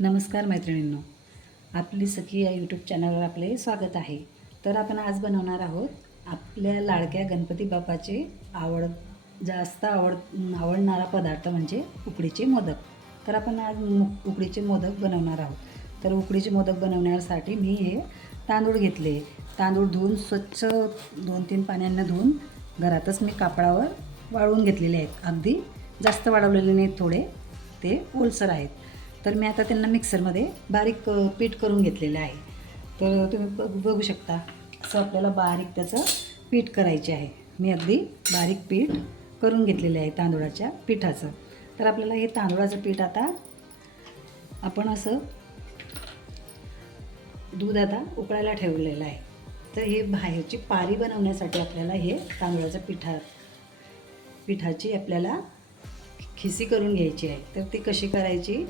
नमस्कार मैत्रिणींनो. आपली सखी या यूट्यूब चॅनलवर आपले स्वागत आहे. तर आपण आज बनवणार आहोत आपल्या लाडक्या गणपती बाप्पाचे आवड जास्त आवड आवडणारा पदार्थ म्हणजे उकडीचे मोदक. तर आपण आज उकडीचे मोदक बनवणार आहोत. तर उकडीचे मोदक बनवण्यासाठी मी हे तांदूळ घेतले. तांदूळ धुवून स्वच्छ दोन तीन पाण्यानं धुवून घरातच मी कापडावर वाळवून घेतलेले आहेत. अगदी जास्त वाळवलेले नाहीत थोडे ते ओलसर आहेत. तर मी आता त्यांना मिक्सरमध्ये बारीक पीठ करून घेतलेलं आहे. तर तुम्ही बघू शकता असं आपल्याला बारीक त्याचं पीठ करायचे आहे. मी अगदी बारीक पीठ करून घेतलेले आहे तांदूळाच्या पिठाचं. तर आपल्याला हे तांदूळाचं पीठ आता आपण असं दूध आता उकळायला ठेवलेलं आहे. तर हे बाहेरची पारी बनवण्यासाठी आपल्याला हे तांदूळाचं पिठा पिठाची आपल्याला खिसी करून घ्यायची आहे. तर ती कशी करायची?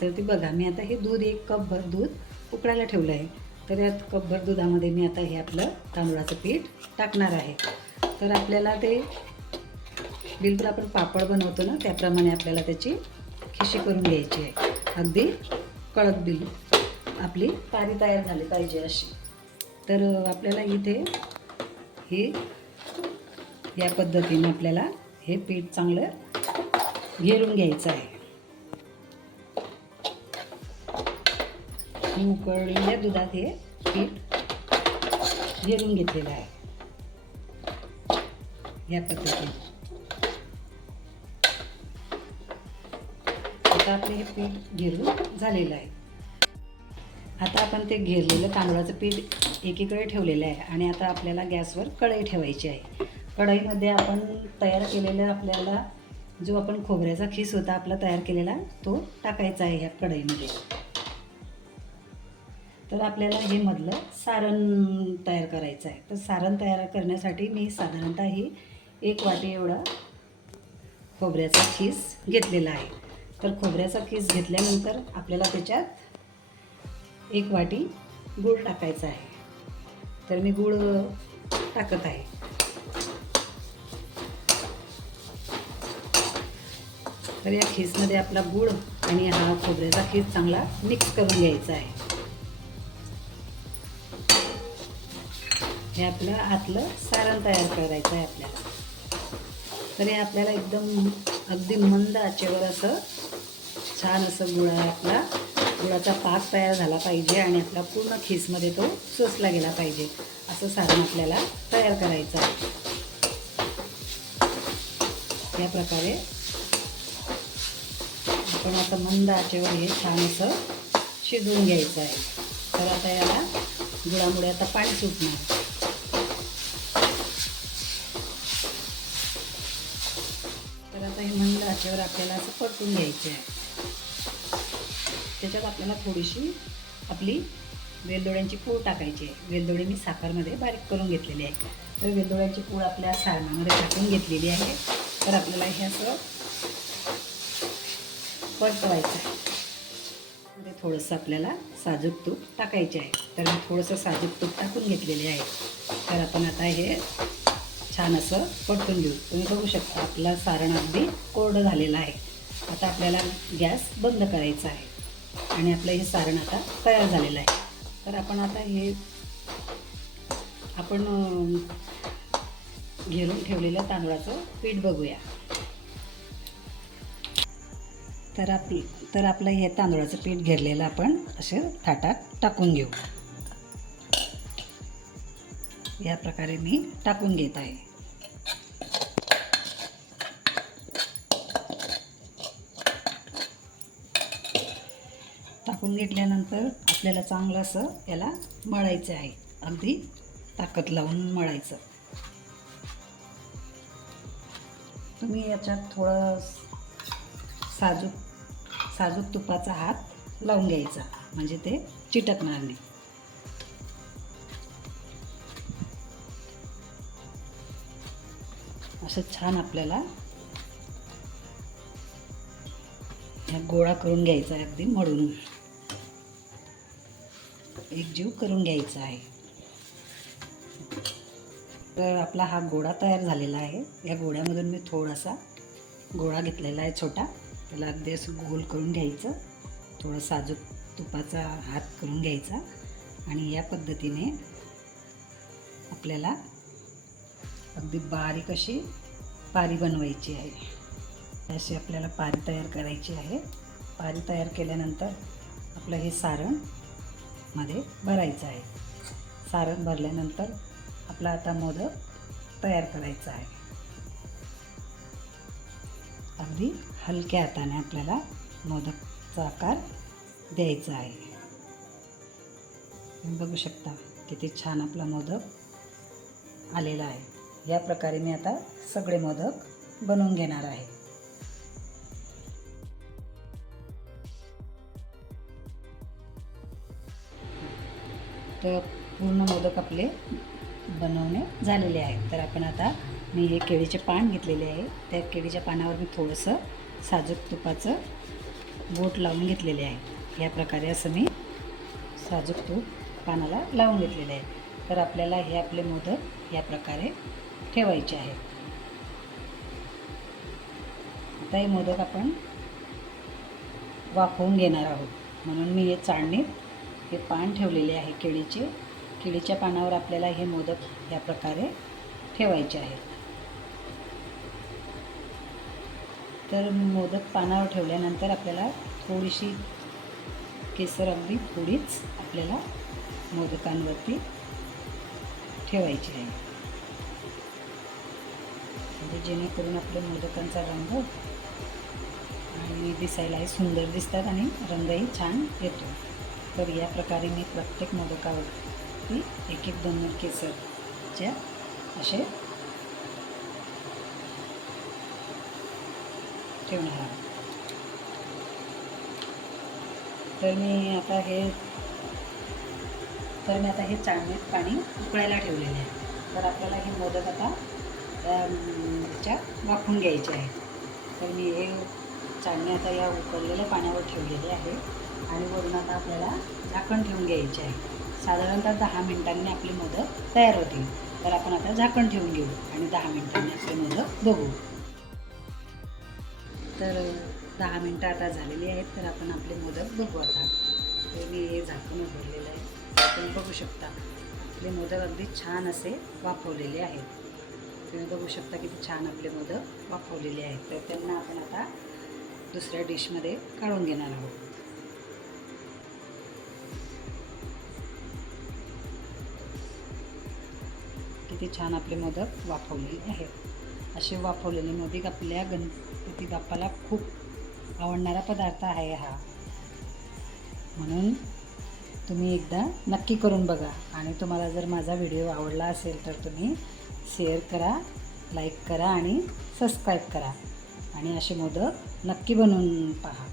तर ती बघा मी आता हे दूध एक कपभर दूध उकळायला ठेवलं आहे. तर यात कपभर दुधामध्ये मी आता हे आपलं तांदूळाचं पीठ टाकणार आहे. तर आपल्याला ते बिलकुल आपण पापड बनवतो ना त्याप्रमाणे आपल्याला त्याची खिशी करून घ्यायची आहे. अगदी कळक बिल आपली पारी तयार झाली पाहिजे अशी. तर आपल्याला इथे हे या पद्धतीने आपल्याला हे पीठ चांगलं घेरून घ्यायचं आहे. मी उकळलेल्या दुधात हे पीठ घेरून घेतलेलं आहे. या पद्धतीने. आता आपले हे पीठ घेरून झालेलं आहे. आता आपण ते घेरलेलं तांदळाचं पीठ एकीकडे ठेवलेलं आहे आणि आता आपल्याला गॅसवर कढई ठेवायची आहे. कढईमध्ये आपण तयार केलेलं आपल्याला जो आपण खोबऱ्याचा खीस होता आपला तयार केलेला तो टाकायचा आहे ह्या कढईमध्ये. तर आपल्याला हे मधलं सारण तयार करायचं आहे. तर सारण तयार करण्यासाठी मी साधारणतः ही एक वाटी एवढा खोबऱ्याचा खीस घेतलेला आहे. तर खोबऱ्याचा खीस घेतल्यानंतर आपल्याला त्याच्यात एक वाटी गूळ टाकायचा आहे. तर मी गूळ टाकत आहे. तर या खीसमध्ये आपला गूळ आणि हा खोबऱ्याचा खीस चांगला मिक्स करून घ्यायचा आहे. हे आपलं आतलं सारण तयार करायचं आहे आपल्याला. तर हे आपल्याला एकदम अगदी मंद आचेवर असं छान असं गुळा आपला गुळाचा पाक तयार झाला पाहिजे आणि आपला पूर्ण खीसमध्ये तो सोसला गेला पाहिजे. असं सारण आपल्याला तयार करायचं आहे. या प्रकारे आपण आता मंद आचेवर हे छान असं शिजवून घ्यायचं आहे. तर आता याला गुळामुळे आता पाणी सुटणार. हे आपल्याला असं परतून घ्यायचे आहे त्याच्यात आपल्याला थोडीशी आपली वेलदोड्यांची पूळ टाकायची आहे. वेलदोडे मी साखरमध्ये बारीक करून घेतलेली आहे तर वेलदोड्यांची पूळ आपल्या सारणामध्ये टाकून घेतलेली आहे. तर आपल्याला हे असं परतवायचं आहे. थोडंसं आपल्याला साजूक तूप टाकायचे आहे. तर मी थोडंसं साजूक तूप टाकून घेतलेले आहे. तर आपण आता हे छान असं परतून घेऊ. तुम्ही बघू शकता आपलं सारण अगदी कोरडं झालेलं आहे. आता आपल्याला गॅस बंद करायचा आहे. आणि आपलं हे सारण आता तयार झालेलं आहे. तर आपण आता हे आपण घेऊन घेरून ठेवलेलं तांदळाचं पीठ बघूया. तर आपली तर आपलं हे तांदूळाचं पीठ घेरलेलं आपण असे थाटात टाकून घेऊ. या प्रकारे मी टाकून घेत आहे. टाकून घेतल्यानंतर आपल्याला चांगलं असं याला मळायचं आहे. अगदी ताकद लावून मळायचं. तुम्ही याच्यात थोडं साजूक साजूक तुपाचा हात लावून घ्यायचा. म्हणजे ते चिटकणार नाही. असं छान आपल्याला ह्या गोळा करून घ्यायचा आहे अगदी मळून. एकजीव करून घ्यायचा आहे. तर आपला हा गोळा तयार झालेला आहे. या गोळ्यामधून मी थोडासा गोळा घेतलेला आहे छोटा. त्याला अगदी असं गोल करून घ्यायचं. थोडं साजूक तुपाचा हात करून घ्यायचा. आणि या पद्धतीने आपल्याला अगदी बारीक अशी पारी बनवायची आहे. अशी आपल्याला पारी तयार करायची आहे. पारी तयार केल्यानंतर आपलं हे सारण मध्ये भरायचं आहे. सारण भरल्यानंतर आपला आता मोदक तयार करायचा आहे. अगदी हलक्या हाताने आपल्याला मोदकचा आकार द्यायचा आहे. तुम्ही बघू शकता किती छान आपला मोदक आलेला आहे. या प्रकारे मी आता सगळे मोदक बनवून घेणार आहे. तर पूर्ण मोदक आपले बनवणे झालेले आहेत. तर आपण आता मी हे केळीचे पान घेतलेले आहे. त्या केळीच्या पानावर मी थोडंसं साजूक तुपाचं बोट लावून घेतलेले आहे. या प्रकारे असं मी साजूक तूप पानाला लावून घेतलेले आहे. तर आपल्याला हे आपले मोदक या प्रकारे ठेवायचे आहेत आता हे मोदक आपण वाफवून घेणार आहोत. म्हणून मी हे चाळणीत हे पान ठेवलेले आहे केळीचे. केळीच्या पानावर आपल्याला हे मोदक या प्रकारे ठेवायचे आहेत. तर मोदक पानावर ठेवल्यानंतर आपल्याला थोडीशी केसर अगदी थोडीच आपल्याला मोदकांवरती ठेवायची आहे. म्हणजे जेणेकरून आपल्या मोदकांचा रंग आणि दिसायलाही सुंदर दिसतात आणि रंगही छान येतो. तर या प्रकारे मी प्रत्येक मोदकावरती एक एक दोन दोन केसरच्या असे ठेवणार आहे. तर मी आता हे तर मी आता हे चाळणीत पाणी उकळायला ठेवलेले आहे. तर आपल्याला हे मोदक आता त्याच्या वाफून घ्यायचे आहे तर मी हे चाळणी आता या उकळलेल्या पाण्यावर ठेवलेले आहे. आणि वरून आता आपल्याला झाकण ठेवून घ्यायचे आहे. साधारणतः दहा मिनिटांनी आपले मोदक तयार होतील. तर आपण आता झाकण ठेवून घेऊ आणि दहा मिनिटांनी आपले मोदक बघू. तर दहा मिनटं आता झालेली आहेत तर आपण आपले मोदक बघू आता. तर मी हे झाकण उघडलेलं आहे. तुम्ही बघू शकता आपले मोदक अगदी छान असे वाफवलेले आहेत तुम्ही बघू शकता किती छान आपले मोदक वाफवलेले आहेत तर त्यांना आपण आता दुसऱ्या डिशमध्ये काढून घेणार आहोत. किती छान आपले मोदक वाफवलेले आहेत. असे वाफवलेले मोदक आपल्या गणपती बाप्पाला खूप आवडणारा पदार्थ आहे हा. म्हणून तुम्ही एकदा नक्की करून बघा. आणि तुम्हाला जर माझा व्हिडिओ आवडला असेल तर तुम्ही शेअर करा लाईक करा आणि सबस्क्राईब करा. आणि असे मोदक नक्की बनवून पहा.